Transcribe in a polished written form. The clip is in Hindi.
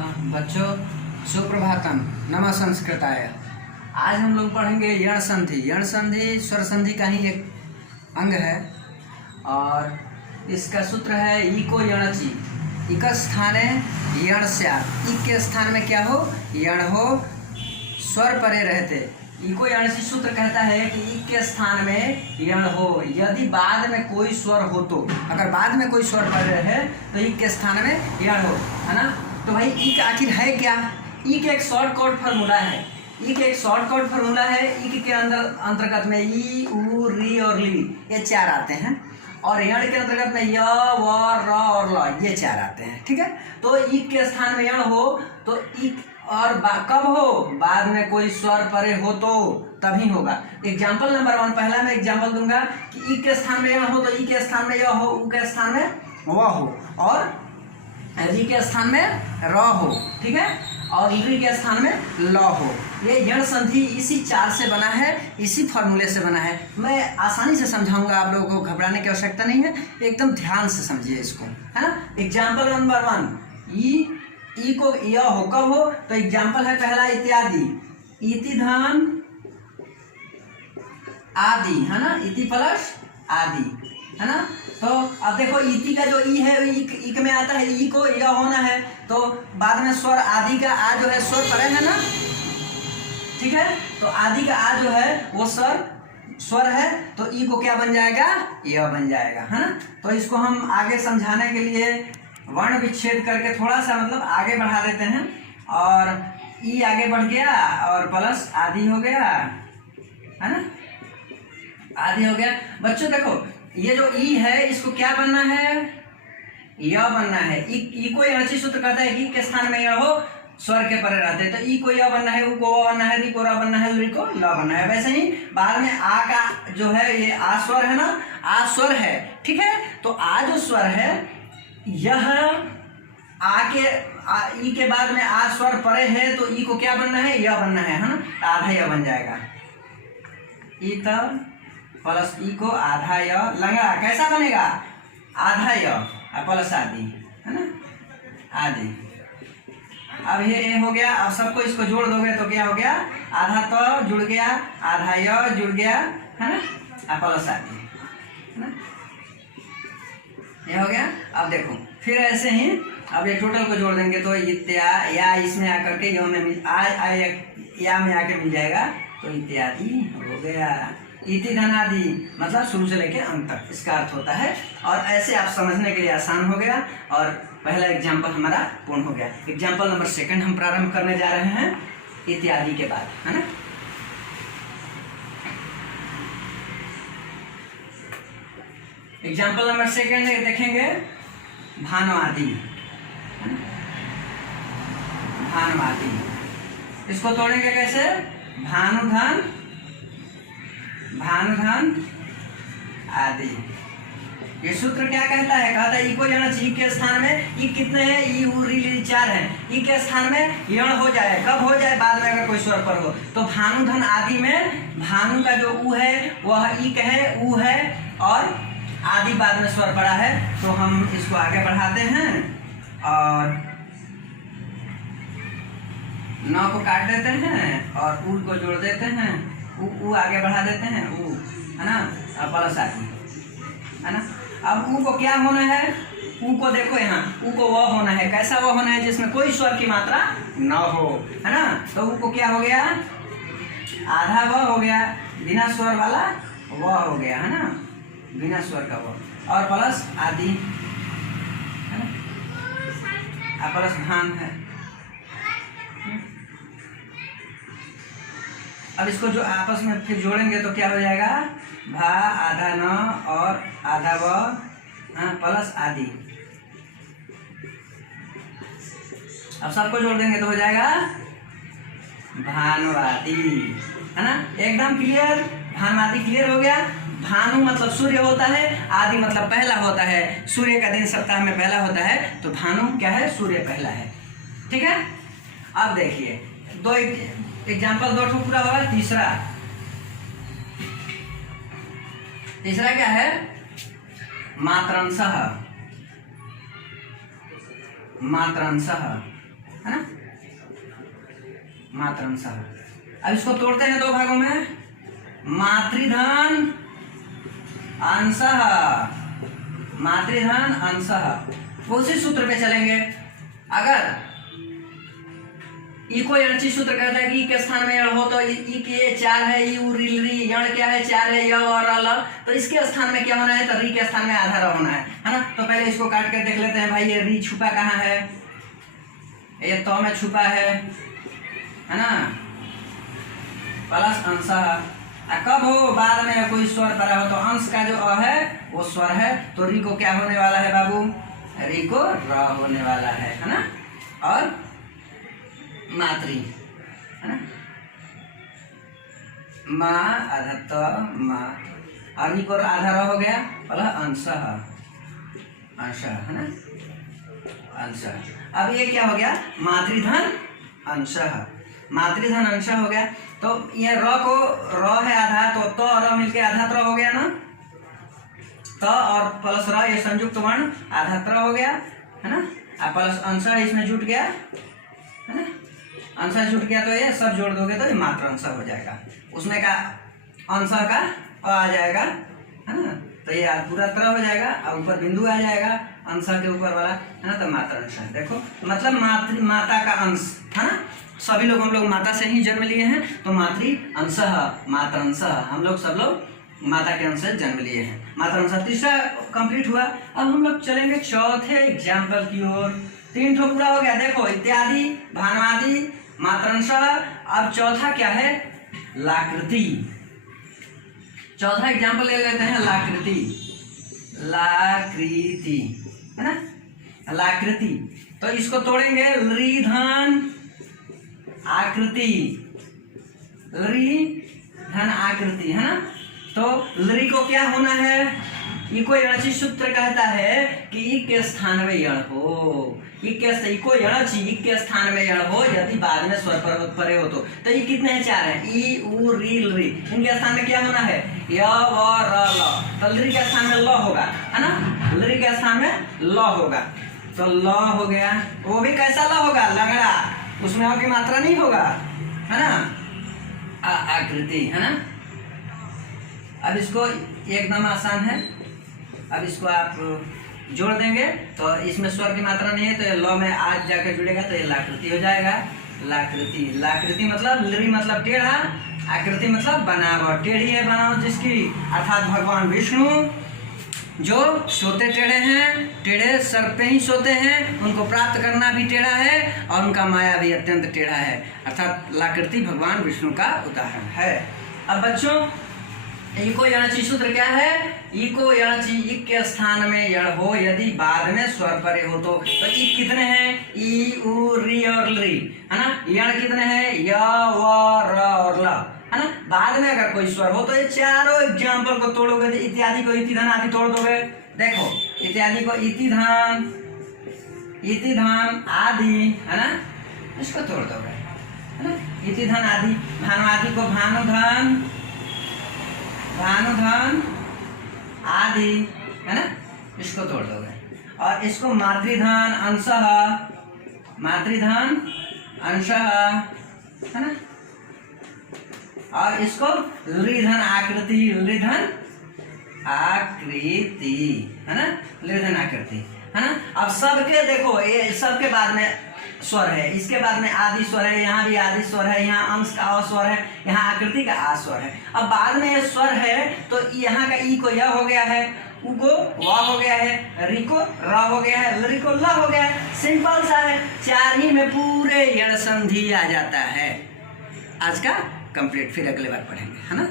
हाँ बच्चों, सुप्रभातम, नमः संस्कृताय। आज हम लोग पढ़ेंगे यण संधि। यण संधि स्वर संधि का ही एक अंग है और इसका सूत्र है इको यणचि। इक स्थाने यण स्यात्। इक के स्थान में क्या हो? यण हो, स्वर परे रहते। इको यणचि सूत्र कहता है कि इक के स्थान में यण हो यदि बाद में कोई स्वर हो तो। अगर बाद में कोई स्वर परे रहे तो इक के स्थान में यण हो, है ना। तो भाई इक आखिर है क्या? इक एक शॉर्टकट फार्मूला है। इक एक शॉर्टकट फार्मूला है। इक के अंतर्गत में ई, उ, री और ली ये चार आते हैं और यण के अंतर्गत में य, व, र और ल ये चार आते हैं। ठीक है, तो इक के स्थान में यण हो तो इक और कब हो? बाद में कोई स्वर परे हो तो तभी होगा। एग्जाम्पल नंबर 1, पहला मैं एग्जाम्पल दूंगा कि इक के स्थान में यण हो तो ई के स्थान में य हो, उ के स्थान में व हो और री के स्थान में र हो। ठीक है, और री के स्थान में ल हो। ये यण संधि इसी चार से बना है, इसी फॉर्मूले से बना है। मैं आसानी से समझाऊंगा, आप लोगों को घबराने की आवश्यकता नहीं है। एकदम ध्यान से समझिए इसको, है ना। एग्जाम्पल नंबर 1, ई को य हो कब हो? तो एग्जाम्पल है पहला इत्यादि, इति धन आदि, है ना। इति प्लस आदि, है ना। तो अब देखो इति का जो ई है इक में आता है, ई को य होना है तो बाद में स्वर आदि का आ जो है स्वर परे है ना। ठीक है, तो आदि का आ जो है वो स्वर है तो ई को क्या बन जाएगा? य बन जाएगा, है ना। तो इसको हम आगे समझाने के लिए वर्ण विच्छेद करके थोड़ा सा मतलब आगे बढ़ा देते हैं और ई आगे बढ़ गया और प्लस आदि हो गया, है ना। आदि हो गया। बच्चों देखो ये जो ई है इसको क्या बनना है? य बनना है। ई को यणचि सूत्र कहता है कि के स्थान में य हो, स्वर के परे रहते हैं। तो ई को य बनना है, उ को व बनना है, री को र बनना है, ली को ल बनना है। वैसे ही बाद में आ का जो है ये आ स्वर है ना, आ स्वर है। ठीक है, तो आ जो स्वर है यह ई के बाद में आ स्वर परे है तो ई को क्या बनना है? य बनना है ना। आधा य बन जाएगा। ई तब प्लस ई को आधा य लंगड़ा कैसा बनेगा? आधा य प्लस आदि, है ना, आदि। अब ये हो गया। अब सबको इसको जोड़ दोगे तो क्या हो गया? आधा तो जुड़ गया, आधा य जुड़ गया, है ना, प्लस आदि, है ना। ये हो गया। अब देखो फिर ऐसे ही अब ये टोटल को जोड़ देंगे तो इत्या या इसमें आकर के यो में या में आके मिल जाएगा तो इत्यादि हो गया। इति धनादि मतलब शुरू से लेके अंत तक इसका अर्थ होता है और ऐसे आप समझने के लिए आसान हो गया और पहला एग्जाम्पल हमारा पूर्ण हो गया। एग्जाम्पल नंबर 2 हम प्रारंभ करने जा रहे हैं इत्यादि के बाद, है ना। एग्जाम्पल नंबर 2 देखेंगे भानुवादि। भानुवादि इसको तोड़ेंगे कैसे? भानुधन आदि। ये सूत्र क्या कहता है? कहता है इको यणचि के स्थान में ई कितने हैं? ई, उ, री, ली 4 हैं। ई के स्थान में यण हो जाए। कब हो जाए? बाद में अगर कोई स्वर पर हो। तो भानुधन आदि में भानु का जो उ है वह इक है, उ है और आदि बाद में स्वर पड़ा है तो हम इसको आगे बढ़ाते हैं और न को काट देते हैं और उ को जोड़ देते हैं, उ आगे बढ़ा देते हैं, उ, है ना, प्लस आदि, है ना। अब उ को क्या होना है? उ को देखो यहाँ उ को व होना है। कैसा व होना है? जिसमें कोई स्वर की मात्रा न हो, है ना। तो उ को क्या हो गया? आधा व हो गया, बिना स्वर वाला व हो गया, है ना, बिना स्वर का व और प्लस आदि, है ना, प्लस भान है। अब इसको जो आपस में फिर जोड़ेंगे तो क्या हो जाएगा? भा आधा न और आधा व प्लस आदि। अब सबको जोड़ देंगे तो हो जाएगा भानुवादि, है ना। एकदम क्लियर। भानुवादि क्लियर हो गया। भानु मतलब सूर्य होता है, आदि मतलब पहला होता है। सूर्य का दिन सप्ताह में पहला होता है तो भानु क्या है? सूर्य पहला है। ठीक है, अब देखिए दो एग्जाम्पल 2 पूरा होगा। तीसरा क्या है? मात्रांशः। है ना, मातृंशः। अब इसको तोड़ते हैं दो भागों में, मातृधन अंशः, मातृधन अंशः। उसी सूत्र पे चलेंगे। अगर ई को यणची सूत्र कहता है कि ई के स्थान में यण हो तो ई के 4 है, ई उ री यण क्या है 4 है, य और ल, तो इसके स्थान में क्या होना है, तो री के स्थान में आधा र होना है ना। तो पहले इसको काट कर देख लेते हैं भाई, ये री छुपा कहाँ है, ये तो में छुपा है ना, प्लस अंशः। कब हो, बाद में कोई स्वर पड़ा हो तो अंश का जो अ है वो स्वर है, तो री को क्या होने वाला है बाबू, री को र होने वाला है ना। और मातृ है ना, माँ आधा त माँ, और री को आधा र हो गया, प्लस अंशः, अंशः है ना, अंशः। अब ये क्या हो गया, मातृधन अंशः, मातृधन अंशः हो गया। तो ये र को र है आधा, तो र मिलके आधा त्र हो गया ना, त और प्लस र ये संयुक्त वर्ण आधा त्र हो गया है ना, और प्लस अंशः इसमें जुट गया है ना, अंशः जुट गया तो ये सब जोड़ दोगे तो ये मात्र अंशः हो जाएगा, उसमें का अंशः का आ जाएगा है ना, तो ये पूरा त्र हो जाएगा और ऊपर बिंदु आ जाएगा अंशः के ऊपर वाला है ना, तो मात्र अंशः। देखो मतलब माता का अंश है ना, सभी लोग हम लोग माता से ही जन्म लिए हैं, तो मातृ अंशः मात्र अंशः, हम लोग सब लोग माता के अंश से जन्म लिए हैं, मात्र अंशः। तीसरा कंप्लीट हुआ। अब हम लोग चलेंगे चौथे एग्जाम्पल की ओर। 3 ठो पूरा हो गया, देखो इत्यादि, भानुआदि, मात्रंशः। अब चौथा क्या है, लाकृति। चौथा एग्जाम्पल ले लेते हैं, लाकृति, लाकृति है ना, लाकृति। तो इसको तोड़ेंगे, ऋधन आकृति, ऋधन आकृति है ना। तो लृ को क्या होना है, ई को यणची सूत्र कहता है कि ई के स्थान में यण हो, ई को यणची ई के स्थान में यण हो यदि बाद में स्वर परे हो तो ये कितने हैं, 4 है, ई उ री लृ, इनके स्थान में क्या होना है, य व र ल, तो लृ के स्थान में ल होगा है ना, लृ के स्थान में ल होगा, तो ल हो गया। वो भी कैसा ल होगा, लंगड़ा, उसमें और की मात्रा नहीं होगा है ना, आकृति है ना। अब इसको एकदम आसान है, अब इसको आप जोड़ देंगे तो इसमें स्वर की मात्रा नहीं है, तो ये ल में आज जाकर जुड़ेगा तो ये लाकृति हो जाएगा, लाकृति। लाकृति मतलब लृ मतलब टेढ़ा, आकृति मतलब बनावट, टेढ़ी है बनावट जिसकी, अर्थात भगवान विष्णु जो सोते टेढ़े हैं, टेढ़े सर पे ही सोते हैं, उनको प्राप्त करना भी टेढ़ा है और उनका माया भी अत्यंत टेढ़ा है, अर्थात लाकृति भगवान विष्णु का उदाहरण है। अब बच्चों ई को यणची सूत्र क्या है, ई को यणची ई के स्थान में यण हो यदि बाद में स्वर परे हो तो ई कितने हैं, ई उ री और लृ है ना, यण कितने हैं, य व र और ल है ना। बाद में अगर कोई स्वर हो तो ये चारों एग्जाम्पल को तोड़ोगे, तो इत्यादि को इति धन आदि तोड़ दोगे। देखो इत्यादि को इति धन आदि है ना, इसको तोड़ दोगे है ना, इति धन आदि। भानुआदि को भानुधन आदि है ना, इसको तोड़ दोगे। और इसको मातृधन अंशः है ना, और इसको लृधन आकृति है ना, लृधन आकृति है ना। अब सबके देखो ये सबके बाद में स्वर है, इसके बाद में आदि स्वर है, यहाँ भी आदि स्वर है, यहाँ अंश का अ स्वर है, यहाँ आकृति का आ स्वर है। अब बाद में ये स्वर है तो यहाँ का ई को य हो गया है, उ को व हो गया है, री को र हो गया है, लृ को ल हो गया है, सिंपल सा है। 4 ही में पूरे यण संधि आ जाता है। आज का कंप्लीट, फिर अगले बार पढ़ेंगे है ना।